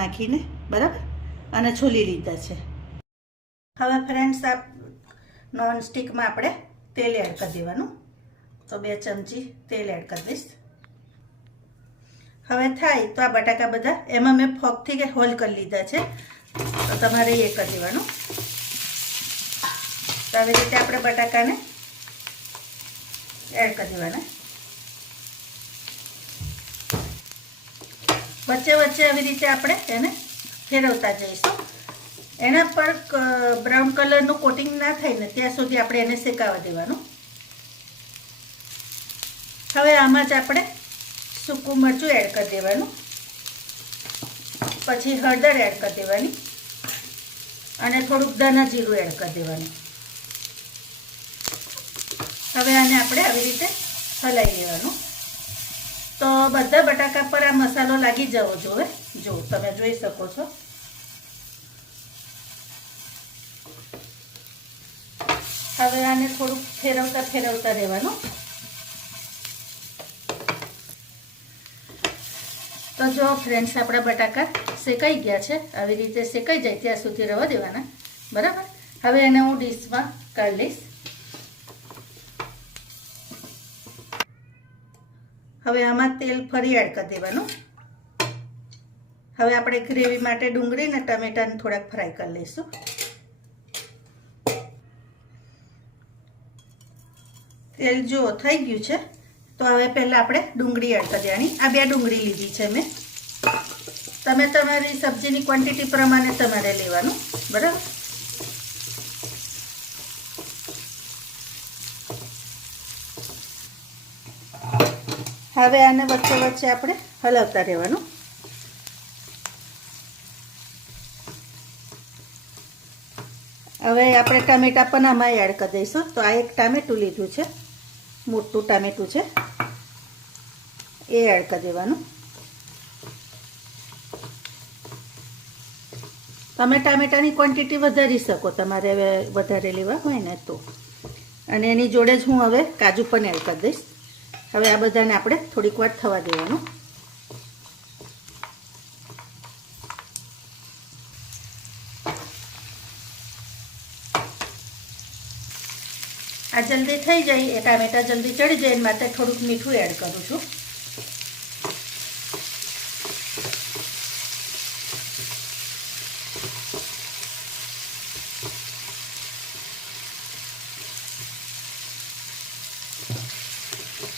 નાખીને બરાબર અને છોલી લીધા છે. હવે ફ્રેન્ડ્સ આ નોનસ્ટિકમાં આપણે તેલ એડ કરી દેવાનું. તો 2 ચમચી તેલ એડ કરી દઈશ. હવે થાય તો આ બટાકા બધા એમાં મેં ફોકથી હોલ કરી લીધા છે, તો તમારે એ કરી દેવાનું. તો આવી રીતે આપણે બટાકાને એડ કરી દેવાના. વચ્ચે વચ્ચે આવી રીતે આપણે એને ફેરવતા જઈશું. એના પર બ્રાઉન કલરનું કોટિંગ ના થાય ને ત્યાં સુધી આપણે એને શેકાવા દેવાનું. હવે આમાં જ આપણે સૂકું મરચું એડ કરી દેવાનું, પછી હળદર એડ કરી દેવાની અને થોડુંક ધાણા જીરું એડ કરી દેવાનું. હવે આને આપણે આવી રીતે હલાવી લેવાનું. તો બધા બટાકા પર આ મસાલો લાગી જવો જોઈએ. જો તમે જોઈ શકો છો. હવે આને થોડુંક ફેરવતા રહેવાનું. તો જો ફ્રેન્ડ્સ આપણા બટાકા શેકાઈ ગયા છે. આવી રીતે શેકાઈ જાય ત્યાં સુધી રહેવા દેવાના, બરાબર. હવે એને હું ડીશમાં કાઢી લઈશ. હવે આમાં તેલ ફરી એડ કરી દેવાનું. હવે આપણે ગ્રેવી માટે ડુંગળી અને ટમેટાને થોડાક ફ્રાય કરી લઈશું. તેલ જો થઈ ગયું છે તો હવે પહેલાં આપણે ડુંગળી એડ કરી દેવાની. આ 2 ડુંગળી લીધી છે મેં. તમે તમારી સબ્જીની ક્વોન્ટિટી પ્રમાણે તમારે લેવાનું, બરાબર. હવે આને વચ્ચે વચ્ચે આપણે હલાવતા રહેવાનું. હવે આપણે ટામેટા પણ આમાં એડ કરી દઈશું. તો આ 1 ટામેટું લીધું છે, મોટું ટામેટું છે, એ એડ કરી દેવાનું. તમે ટામેટાની ક્વોન્ટિટી વધારી શકો તમારે વધારે લેવા હોય ને તો. અને એની જોડે જ હું હવે કાજુ પણ એડ કરી દઈશ. હવે આ બધાને આપણે થોડીક વાર થવા દેવાનું. આ જલ્દી થઈ જાય, એ ટામેટા જલ્દી ચડી જાય એ માટે થોડુંક મીઠું એડ કરું છું.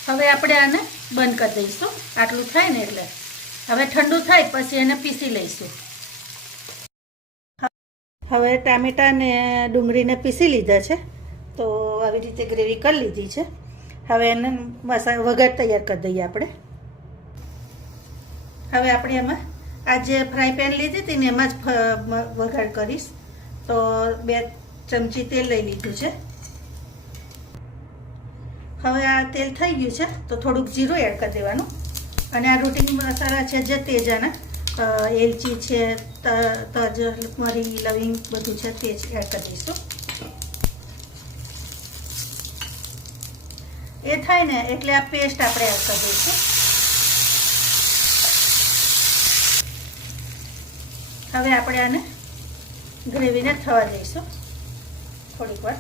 હવે આપણે આને બંધ કરી દઈશું. આટલું થાય ને એટલે હવે ઠંડુ થાય પછી એને પીસી લઈશું. હવે ટામેટા ને ડુંગળીને પીસી લીધા છે. તો આવી રીતે ગ્રેવી કરી લીધી છે. હવે એને વઘાર તૈયાર કરી દઈએ આપણે. હવે આપણે એમાં આ જે ફ્રાય પેન લીધી હતી ને એમાં જ વઘાર કરીશ. તો 2 ચમચી તેલ લઈ લીધું છે. હવે આ તેલ થઈ ગયું છે તો થોડુંક જીરું એડ કરી દેવાનું. અને આ રૂટિન મસાલા છે જે તેજાના, એલચી છે, તજ, મરી, લવિંગ બધું છે તે જ એડ કરી દઈશું. એ થાય ને એટલે આ પેસ્ટ આપણે એડ કરી દઈશું. હવે આપણે આને ગ્રેવીને થવા દઈશું થોડીક વાર.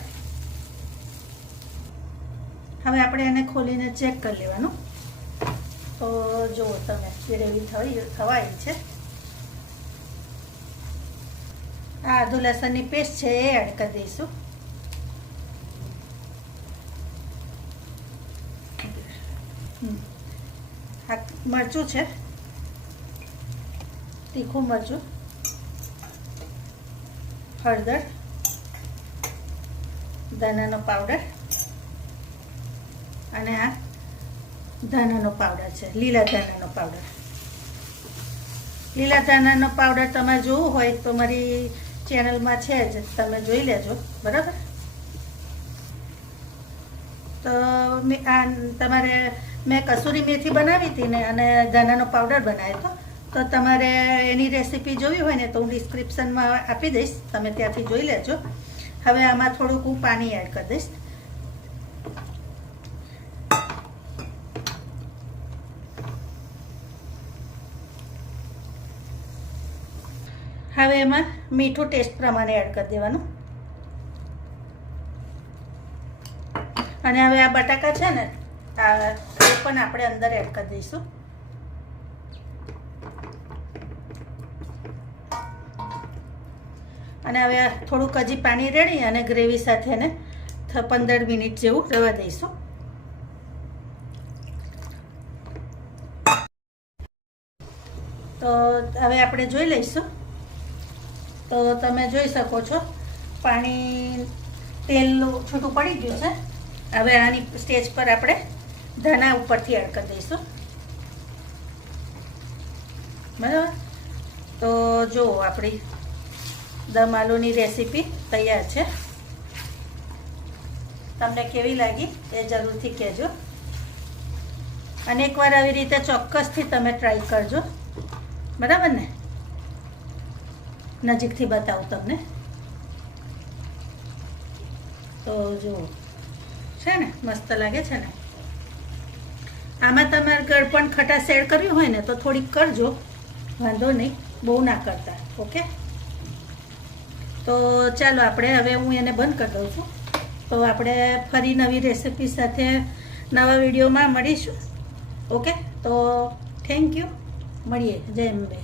હવે આપણે એને ખોલીને ચેક કરી લેવાનું. તો જુઓ તમે ગ્રેવી થવાય છે. આ આદુ લસણની પેસ્ટ છે એ એડ કરી દઈશું. આ મરચું છે, તીખું મરચું, હળદર, ધાણાનો પાવડર અને આ ધાણાનો પાવડર છે, લીલા ધાણાનો પાવડર. લીલા ધાણાનો પાવડર તમારે જોવું હોય તો મારી ચેનલમાં છે જ, તમે જોઈ લેજો, બરાબર. તો તમારે મેં કસૂરી મેથી બનાવી હતી ને અને ધાણાનો પાવડર બનાવ્યો હતો. તો તમારે એની રેસીપી જોવી હોય ને તો હું ડિસ્ક્રિપ્શનમાં આપી દઈશ, તમે ત્યાંથી જોઈ લેજો. હવે આમાં થોડુંક હું પાણી એડ કરી દઈશ. હવે એમાં મીઠું ટેસ્ટ પ્રમાણે એડ કરી દેવાનું. અને હવે આ બટાકા છે ને એ પણ આપણે અંદર એડ કરી દઈશું. અને હવે થોડુંક હજી પાણી રેડી અને ગ્રેવી સાથે એને 15 મિનિટ જેવું રહેવા દઈશું. તો હવે આપણે જોઈ લઈશું. તો તમે જોઈ શકો છો પાણી તેલનું છૂટું પડી ગયું છે. હવે આની સ્ટેજ પર આપણે ધાણા ઉપરથી એડ કરી દઈશું. બરાબર. તો જો આપણી દમ આલુની રેસીપી તૈયાર છે. તમને કેવી લાગી એ જરૂરથી કહેજો. અને એકવાર આવી રીતે ચોક્કસથી તમે ટ્રાય કરજો. બરાબર ને? નજીકથી બતાવું તમને. તો જુઓ છે ને, મસ્ત લાગે છે ને. આમાં તમારે ગળપણ ખટાશ એડ કર્યું હોય ને તો થોડીક કરજો, વાંધો નહીં, બહુ ના કરતા. ઓકે. તો ચાલો આપણે હવે હું એને બંધ કરી દઉં છું. તો આપણે ફરી નવી રેસીપી સાથે નવા વિડીયોમાં મળીશું. ઓકે. તો થેન્ક યુ. મળીએ. જય અંબે.